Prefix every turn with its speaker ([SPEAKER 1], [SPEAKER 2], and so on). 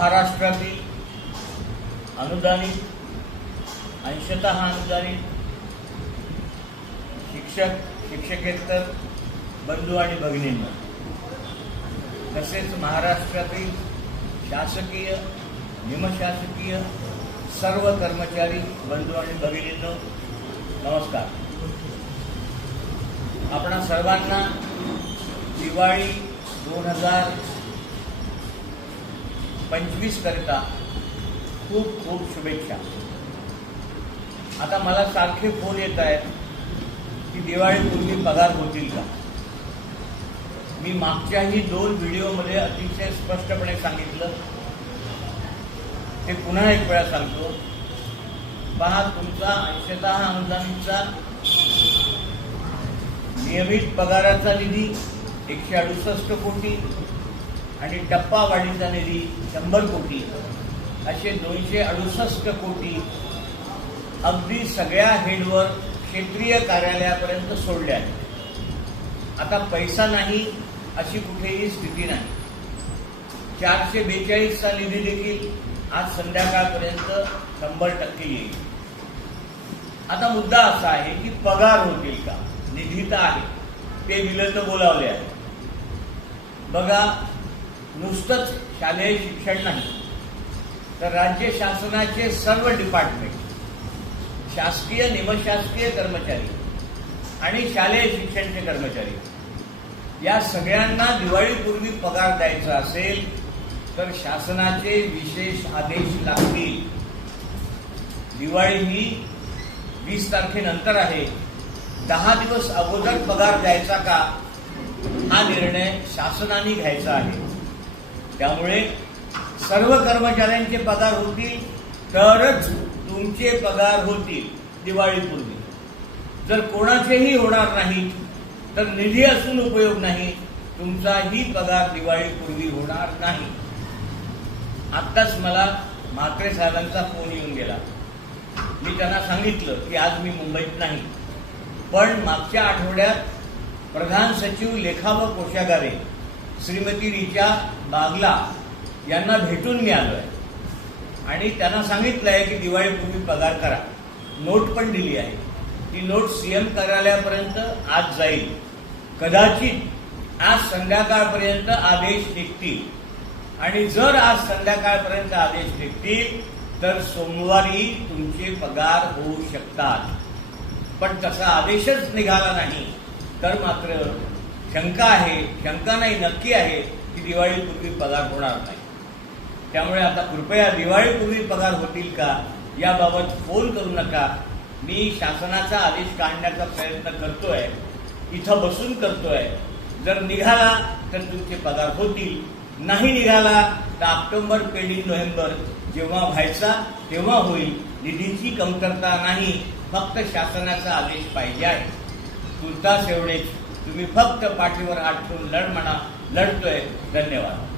[SPEAKER 1] महाराष्ट्रातील अनुदानित अंशत अनुदानित शिक्षक शिक्षकेतर बंधू आणि भगिनींना तसेच महाराष्ट्रातील शासकीय निमशासकीय सर्व कर्मचारी बंधू आणि भगिनींनो नमस्कार आपणा सर्वांना दिवाळी दोन हजार करिता खूप खूप शुभेच्छा आता मला सारखे फोन येत आहेत की दिवाळीपूर्वी पगार होतील का मी मागच्याही दोन व्हिडिओमध्ये अतिशय स्पष्टपणे सांगितलं ते पुन्हा एक वेळा सांगतो पहा तुमचा दहा अनुदानीचा नियमित पगाराचा निधी एकशे अडुसष्ट कोटी आणि टप्पा वाढीचा निधी शंभर कोटी असे दोनशे अडुसष्ट कोटी अगदी सगळ्या हेडवर क्षेत्रीय कार्यालयापर्यंत सोडले आहेत आता पैसा नाही अशी कुठेही स्थिती नाही चारशे बेचाळीसचा निधी देखील आज संध्याकाळपर्यंत शंभर टक्के येईल आता मुद्दा असा आहे की पगार होतील का निधी तर आहे ते दिलं तर बोलावले आहे बघा नुसतंच शालेय शिक्षण नाही तर राज्य शासनाचे सर्व डिपार्टमेंट शासकीय निमशासकीय कर्मचारी आणि शालेय शिक्षणचे कर्मचारी या सगळ्यांना दिवाळीपूर्वी पगार द्यायचा असेल तर शासनाचे विशेष आदेश लागतील दिवाळी ही वीस तारखेनंतर आहे दहा दिवस अगोदर पगार द्यायचा का हा निर्णय शासनाने घ्यायचा आहे त्यामुळे सर्व कर्मचाऱ्यांचे पगार होतील तरच तुमचे पगार होतील दिवाळीपूर्वी जर कोणाचेही होणार नाही तर निधी असून उपयोग नाही तुमचाही पगार दिवाळीपूर्वी होणार नाही आत्ताच मला म्हात्रे साहेबांचा फोन येऊन गेला मी त्यांना सांगितलं की आज मी मुंबईत नाही पण मागच्या आठवड्यात प्रधान सचिव लेखा व कोशागारे श्रीमती रिचा बागला यांना भेटून मी आलोय आणि त्यांना सांगितलं आहे की दिवाळीपूर्वी पगार करा नोट पण दिली आहे ती नोट सीएम कार्यालयापर्यंत आज जाईल कदाचित आज संध्याकाळपर्यंत आदेश निघतील आणि जर आज संध्याकाळपर्यंत आदेश निघतील तर सोमवारी तुमचे पगार होऊ शकतात पण तसा आदेशच निघाला नाही तर मात्र शंका आहे शंका नाही नक्की आहे की दिवाळीपूर्वी पगार होणार नाही त्यामुळे आता कृपया दिवाळीपूर्वी पगार होतील का याबाबत फोन करू नका मी शासनाचा आदेश काढण्याचा प्रयत्न करतोय इथं बसून करतोय जर निघाला तर तुमचे पगार होतील नाही निघाला तर ऑक्टोबर पेडिंग नोव्हेंबर जेव्हा व्हायचा तेव्हा होईल निधीची कमतरता नाही फक्त शासनाचा आदेश पाहिजे आहे तुर्ता एवढेच तुम्ही फक्त पाठीवर आठवून लढ म्हणा लढतोय धन्यवाद